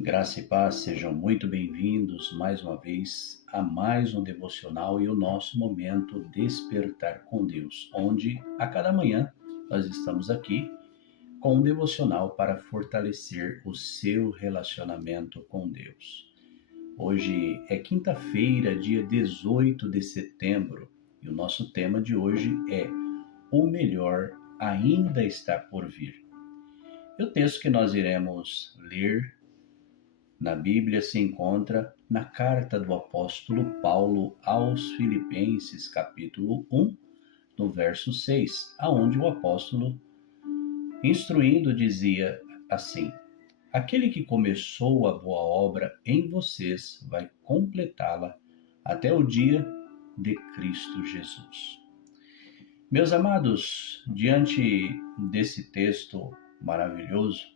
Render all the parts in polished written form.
Graça e paz, sejam muito bem-vindos mais uma vez a mais um devocional e o nosso momento Despertar com Deus, onde a cada manhã nós estamos aqui com um devocional para fortalecer o seu relacionamento com Deus. Hoje é quinta-feira, dia 18 de setembro, e o nosso tema de hoje é O melhor ainda está por vir. E o texto que nós iremos ler na Bíblia se encontra na carta do apóstolo Paulo aos Filipenses, capítulo 1, no verso 6, aonde o apóstolo, instruindo, dizia assim: Aquele que começou a boa obra em vocês vai completá-la até o dia de Cristo Jesus. Meus amados, diante desse texto maravilhoso,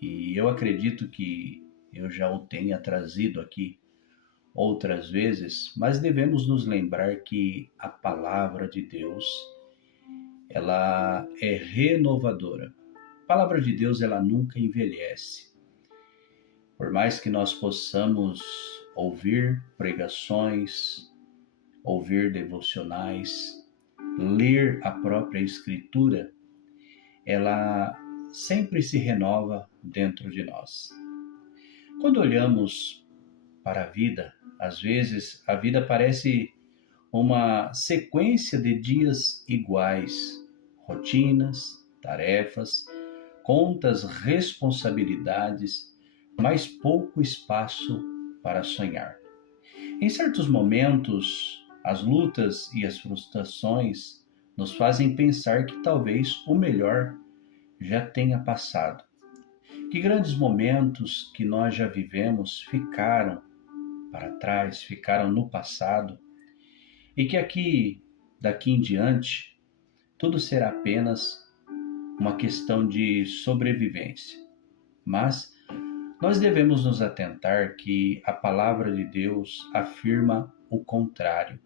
e eu acredito que eu já o tenha trazido aqui outras vezes, mas devemos nos lembrar que a palavra de Deus, ela é renovadora. A palavra de Deus, ela nunca envelhece. Por mais que nós possamos ouvir pregações, ouvir devocionais, ler a própria Escritura, ela sempre se renova dentro de nós. Quando olhamos para a vida, às vezes a vida parece uma sequência de dias iguais, rotinas, tarefas, contas, responsabilidades, mas pouco espaço para sonhar. Em certos momentos, as lutas e as frustrações nos fazem pensar que talvez o melhor já tenha passado. Que grandes momentos que nós já vivemos ficaram para trás, ficaram no passado, e que daqui em diante, tudo será apenas uma questão de sobrevivência. Mas nós devemos nos atentar que a palavra de Deus afirma o contrário.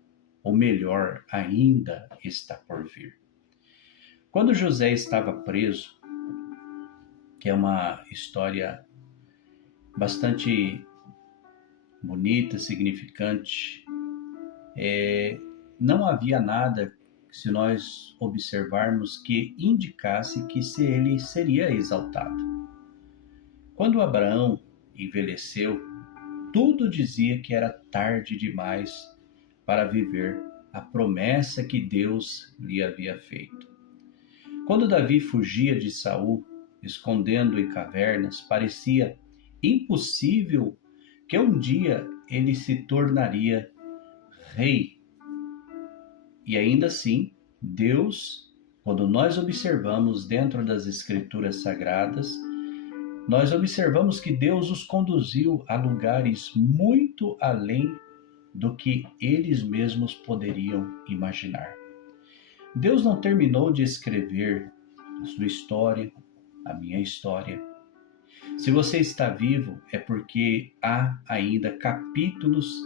O melhor ainda está por vir. Quando José estava preso, que é uma história bastante bonita, significante, não havia nada, se nós observarmos, que indicasse que ele seria exaltado. Quando Abraão envelheceu, tudo dizia que era tarde demais para viver a promessa que Deus lhe havia feito. Quando Davi fugia de Saul, escondendo em cavernas, parecia impossível que um dia ele se tornaria rei. E ainda assim, Deus, quando nós observamos dentro das Escrituras Sagradas, nós observamos que Deus os conduziu a lugares muito além do que eles mesmos poderiam imaginar. Deus não terminou de escrever a sua história, a minha história. Se você está vivo, é porque há ainda capítulos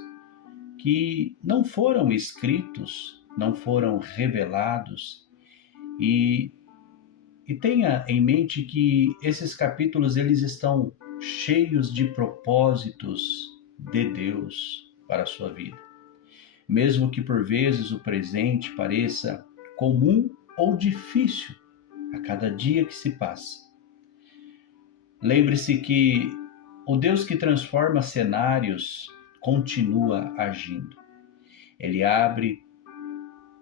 que não foram escritos, não foram revelados, e tenha em mente que esses capítulos eles estão cheios de propósitos de Deus para a sua vida. Mesmo que por vezes o presente pareça comum ou difícil a cada dia que se passa, lembre-se que o Deus que transforma cenários continua agindo. Ele abre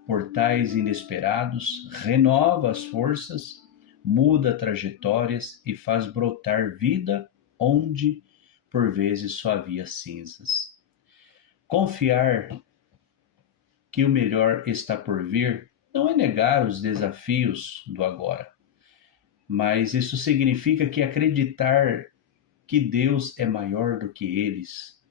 portais inesperados, renova as forças, muda trajetórias e faz brotar vida onde por vezes só havia cinzas. Confiar que o melhor está por vir não é negar os desafios do agora, mas isso significa que acreditar que Deus é maior do que eles,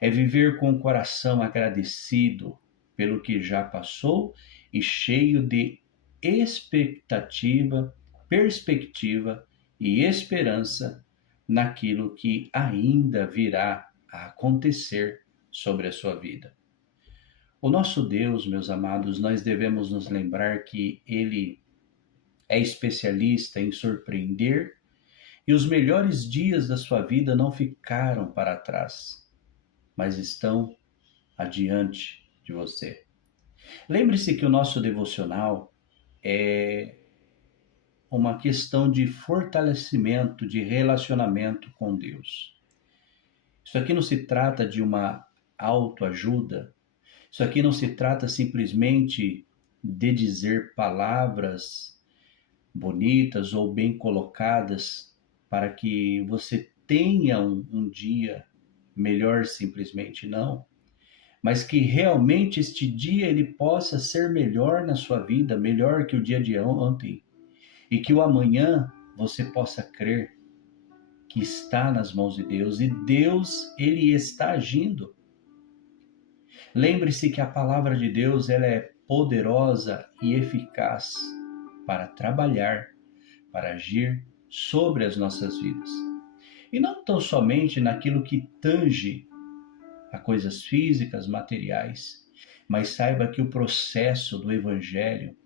é viver com o coração agradecido pelo que já passou e cheio de expectativa, perspectiva e esperança naquilo que ainda virá a acontecer sobre a sua vida. O nosso Deus, meus amados, nós devemos nos lembrar que Ele é especialista em surpreender E os melhores dias da sua vida não ficaram para trás, mas estão adiante de você. Lembre-se que o nosso devocional é uma questão de fortalecimento, de relacionamento com Deus. Isso aqui não se trata de uma autoajuda, isso aqui não se trata simplesmente de dizer palavras bonitas ou bem colocadas para que você tenha um dia melhor, simplesmente não, mas que realmente este dia ele possa ser melhor na sua vida, melhor que o dia de ontem, e que o amanhã você possa crer que está nas mãos de Deus, e Deus, ele está agindo. Lembre-se que a palavra de Deus, ela é poderosa e eficaz para trabalhar, para agir sobre as nossas vidas. E não tão somente naquilo que tange a coisas físicas, materiais, mas saiba que o processo do Evangelho,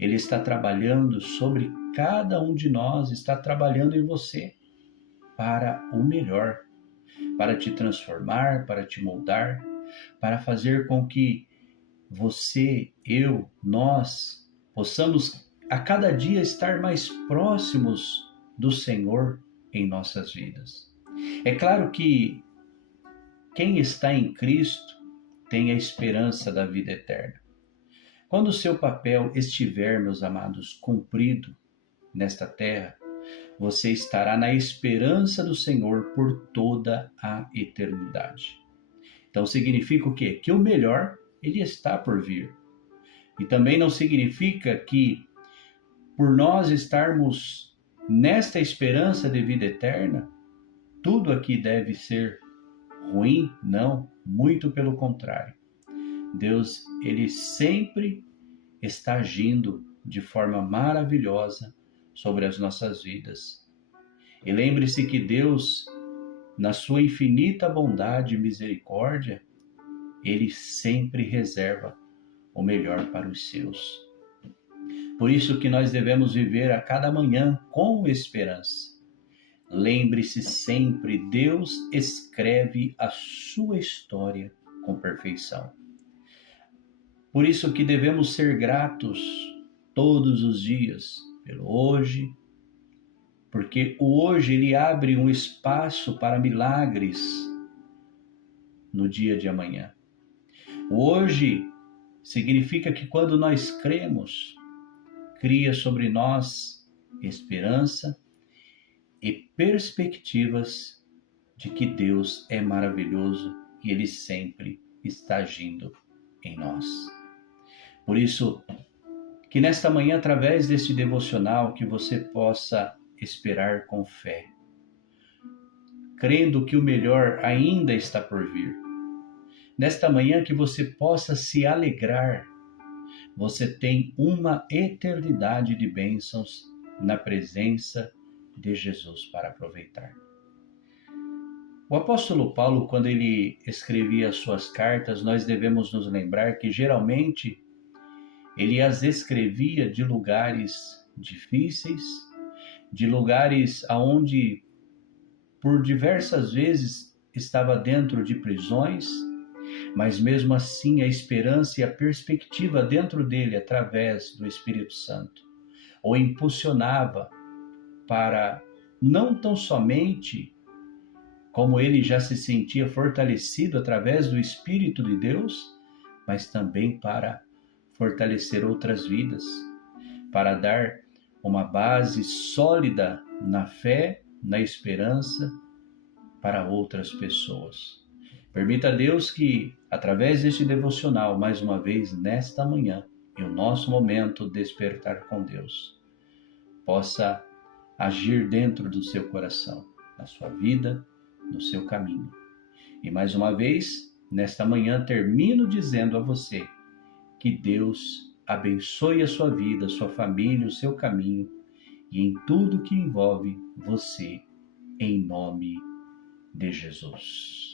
ele está trabalhando sobre cada um de nós, está trabalhando em você para o melhor, para te transformar, para te moldar, para fazer com que você, eu, nós possamos a cada dia estar mais próximos do Senhor em nossas vidas. É claro que quem está em Cristo tem a esperança da vida eterna. Quando o seu papel estiver, meus amados, cumprido nesta terra, você estará na esperança do Senhor por toda a eternidade. Então significa o quê? Que o melhor, ele está por vir. E também não significa que por nós estarmos nesta esperança de vida eterna, tudo aqui deve ser ruim? Não, muito pelo contrário. Deus, ele sempre está agindo de forma maravilhosa sobre as nossas vidas. E lembre-se que Deus, na sua infinita bondade e misericórdia, ele sempre reserva o melhor para os seus. Por isso que nós devemos viver a cada manhã com esperança. Lembre-se sempre, Deus escreve a sua história com perfeição. Por isso que devemos ser gratos todos os dias pelo hoje, porque o hoje ele abre um espaço para milagres no dia de amanhã. O hoje significa que quando nós cremos, cria sobre nós esperança e perspectivas de que Deus é maravilhoso e Ele sempre está agindo em nós. Por isso, que nesta manhã, através deste devocional, que você possa esperar com fé, crendo que o melhor ainda está por vir. Nesta manhã, que você possa se alegrar. Você tem uma eternidade de bênçãos na presença de Jesus para aproveitar. O apóstolo Paulo, quando ele escrevia as suas cartas, nós devemos nos lembrar que geralmente ele as escrevia de lugares difíceis, de lugares aonde por diversas vezes estava dentro de prisões, mas mesmo assim a esperança e a perspectiva dentro dele, através do Espírito Santo, o impulsionava para não tão somente como ele já se sentia fortalecido através do Espírito de Deus, mas também para fortalecer outras vidas, para dar uma base sólida na fé, na esperança para outras pessoas. Permita a Deus que, através deste devocional, mais uma vez nesta manhã, e o nosso momento despertar com Deus, possa agir dentro do seu coração, na sua vida, no seu caminho. E mais uma vez, nesta manhã, termino dizendo a você que Deus abençoe a sua vida, a sua família, o seu caminho e em tudo que envolve você, em nome de Jesus.